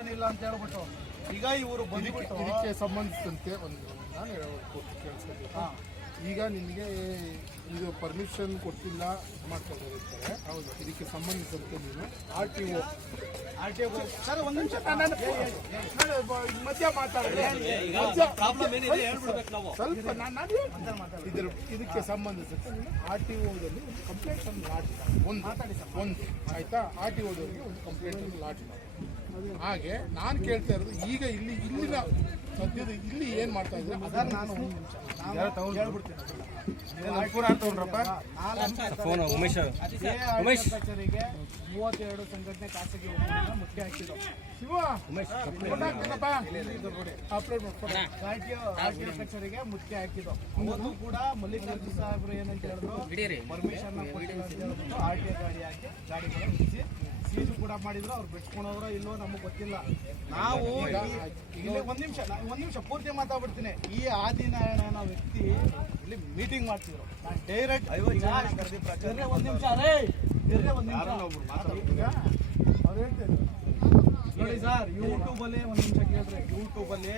Permission ಇಲ್ಲ ಅಂತ ಹೇಳ್ಬಿಟ್ಟು ಈಗ ಇವರು ಬಂದ್ಬಿಟ್ಟು ಇದಕ್ಕೆ ಸಂಬಂಧಿಸಿದಂತೆ ಒಂದು ನಾನು ಕೇಳಿಸ್ಕೊಳ್ತೀನಿ. ಈಗ ನಿಮಗೆ ಇದು ಪರ್ಮಿಷನ್ ಕೊಟ್ಟಿಲ್ಲ ಮಾಡ್ಕೊಂಡಿರ್ತಾರೆ. ಹೌದು. ಇದಕ್ಕೆ ಸಂಬಂಧಿಸಿದಂತೆ ನೀನು ಆರ್ ಟಿ ಒ ಸರ್ ಒಂದು ನಿಮಿಷ ಮಧ್ಯ ಮಾತಾಡಿದ್ರೆ ಸ್ವಲ್ಪ ಇದಕ್ಕೆ ಸಂಬಂಧಿಸಿದಂತೆ ನೀನು ಆರ್ ಟಿ ಒದಲ್ಲಿ ಒಂದು ಕಂಪ್ಲೇಂಟ್ ಅನ್ನು ಲಾಡ್ಜ್ ಒಂದು ಆಯ್ತಾ. ಆರ್ ಟಿ ಒದವರಿಗೆ ಒಂದು ಕಂಪ್ಲೇಂಟ್ ಅನ್ನು ಲಾಡ್ಜ್ ಮಾಡಿ. ಹಾಗೆ ನಾನು ಕೇಳ್ತಾ ಇರೋದು ಈಗ ಇಲ್ಲಿನ ಸದ್ಯದ ಇಲ್ಲಿ ಏನ್ ಮಾಡ್ತಾ ಇದ್ರೆ ನಾನು ಕಚೇರಿಗೆ 32 ಸಂಘಟನೆ ಖಾಸಗಿ ಒಕ್ಕೂಟದ ಮುಖ್ಯ ಹಾಕಿದ್ದು ರಾಜ್ಯ ಕಚೇರಿಗೆ ಮುಖ್ಯ ಹಾಕಿದ್ದು. ಅವತ್ತು ಕೂಡ ಮಲ್ಲಿಕಾರ್ಜುನ ಸಾಹೇಬರು ಏನಂತ ಹೇಳಿದ್ರು, ಪರ್ಮಿಷನ್ ಕೊಟ್ಟಿಲ್ಲ ಅಂತ ಹೇಳ್ಬಿಟ್ಟು RTO ಗಾಡಿ ಹಾಕಿ ಗಾಡಿಗಳು ನಿಲ್ಲಿಸಿ ಸೀಜು ಕೂಡ ಮಾಡಿದ್ರು. ಅವ್ರು ಬಿಟ್ಕೊಂಡೋಗ್ರೋ ಇಲ್ಲೋ ನಮಗೆ ಗೊತ್ತಿಲ್ಲ. ನಾವು ಇಲ್ಲಿ ಒಂದ್ ನಿಮಿಷ ಪೂರ್ತಿ ಮಾತಾಡ್ಬಿಡ್ತೀನಿ. ಈ ಆದಿನಾರಾಯಣ ಅನ್ನೋ ವ್ಯಕ್ತಿ ಇಲ್ಲಿ ಮೀಟಿಂಗ್ ಮಾಡ್ತಿದ್ರು. ನಾನು ಡೈರೆಕ್ಟ್ ಒಂದ್ ನಿಮಿಷ ಅವ್ರು ಹೇಳ್ತೇನೆ ನೋಡಿ ಸರ್, ಯೂಟ್ಯೂಬಲ್ಲಿ ಒಂದ್ ನಿಮಿಷ ಕೇಳಿದ್ರೆ ಯೂಟ್ಯೂಬಲ್ಲಿ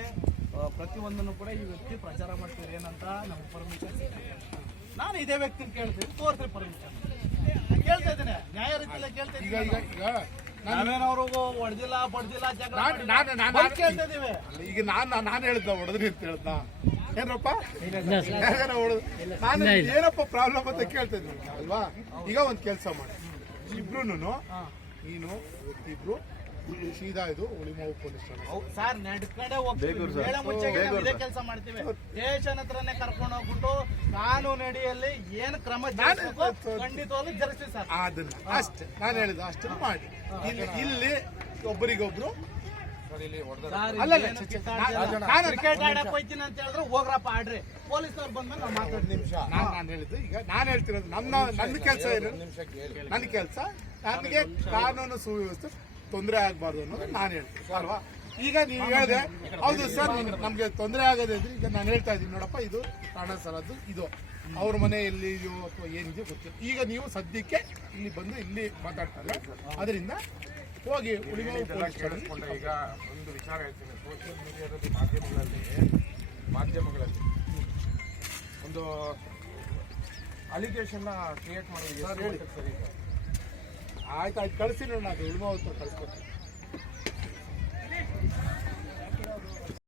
ಪ್ರತಿಯೊಂದನ್ನು ಕೂಡ ಈ ವ್ಯಕ್ತಿ ಪ್ರಚಾರ ಮಾಡ್ತಾರೆ. ಏನಂತ ನಮ್ಗೆ ಪರ್ಮಿಷನ್ ಸಿಗ್ತದೆ. ನಾನು ಇದೇ ವ್ಯಕ್ತಿನ ಕೇಳ್ತೀನಿ, ತೋರ್ಸ್ರಿ ಪರ್ಮಿಷನ್ ಕೇಳ್ತಾ ಇದ್ದೇನೆ. ನ್ಯಾಯ ರೀತಿಯಲ್ಲ ಕೇಳ್ತಾ ಇದ್ದೀನಿ. ನಾವೇನವ್ರು ಹೊಡೆದಿಲ್ಲ ಬಡ್ದಿಲ್ಲ ಕೇಳ್ತಾ ಇದೀವಿ. ಈಗ ನಾನು ಹೇಳ್ದ ಹೊಡೆದ್ರಿ ಅಂತ ಹೇಳ್ದ ಏನಪ್ಪ ನಾನು ಏನಪ್ಪ ಪ್ರಾಬ್ಲಮ್ ಅಂತ ಕೇಳ್ತಾ ಇದ್ದೀನಿ ಅಲ್ವಾ. ಈಗ ಒಂದ್ ಕೆಲಸ ಮಾಡಿ, ಇಬ್ರು ನೀನು ಇಬ್ರು ಸೀದಾ ಇದು ಉಳಿಮಾವು ಪೊಲೀಸ್ ಸರ್ ನಡ್ಕಡೆ ಹೋಗ್ತೀವಿ, ಕೆಲಸ ಮಾಡ್ತೀವಿ. ಸ್ಟೇಷನ್ ಹತ್ರನೇ ಕರ್ಕೊಂಡು ಹೋಗ್ಬಿಟ್ಟು ಕಾನೂನು ಅಡಿಯಲ್ಲಿ ಏನ್ ಕ್ರಮ ಖಂಡಿತವಾಗ್ಲೂ ಜರುಗಿಸ್ತೀವಿ ಸರ್. ಅದನ್ನ ಅಷ್ಟೇ ನಾನು ಹೇಳಿದ ಅಷ್ಟನ್ನು ಮಾಡಿ. ಇಲ್ಲಿ ಒಬ್ಬರಿಗೊಬ್ರು ಕ್ರಿಕೆಟ್ ಆಡಕ್ ಹೋಯ್ತೀನಿ ಅಂತ ಹೇಳಿದ್ರೆ ಹೋಗ್ರಪ್ಪ ಆಡ್ರಿ, ಪೊಲೀಸ್ನವ್ರು ಬಂದ್ಮೇಲೆ ನಾವು ಮಾತಾಡಿ ನಿಮಿಷ. ನಾನು ಹೇಳಿದ್ದು ಈಗ ನಾನು ಹೇಳ್ತಿರೋದು ನನ್ನ ಕೆಲಸ ಏನು, ನನ್ನ ಕೆಲಸ ನನಗೆ ಕಾನೂನು ಸುವ್ಯವಸ್ಥೆ ತೊಂದರೆ ಆಗಬಾರ್ದು ಅನ್ನೋದು ನಾನು ಹೇಳ್ತೀನಿ ಅಲ್ವಾ. ಈಗ ನೀವು ಹೇಳಿದೆ ಹೌದು ಸರ್ ನಮ್ಗೆ ತೊಂದರೆ ಆಗೋದೇ ಇದ್ರೆ ಈಗ ನಾನು ಹೇಳ್ತಾ ಇದ್ದೀನಿ ನೋಡಪ್ಪ, ಇದು ಠಾಣಾ ಸರಹದ್ದು, ಇದು ಅವ್ರ ಮನೆ ಎಲ್ಲಿದೆಯೋ ಅಥವಾ ಏನಿದೆಯೋ ಗೊತ್ತಿಲ್ಲ. ಈಗ ನೀವು ಸದ್ಯಕ್ಕೆ ಇಲ್ಲಿ ಬಂದು ಇಲ್ಲಿ ಮಾತಾಡ್ತಾರೆ, ಅದರಿಂದ ಹೋಗಿ ಉಳಿಮಾವು ಪೊಲೀಸ್ ಠಾಣೆ. ಈಗ ಒಂದು ವಿಚಾರ ಹೇಳ್ತೀನಿ, ಸೋಷಿಯಲ್ ಮೀಡಿಯಾದಲ್ಲಿ ಮಾಧ್ಯಮಗಳಲ್ಲಿ ಒಂದು ಅಲಿಗೇಷನ್ ಕ್ರಿಯೇಟ್ ಮಾಡೋದು ಸರಿ. ಆಯ್ತು ಕಳಿಸಿ ನೋಡಿ, ನಾನು ಉಳಿಮಾವು ಕಳಿಸ್ಕೊಡ್ತೀನಿ.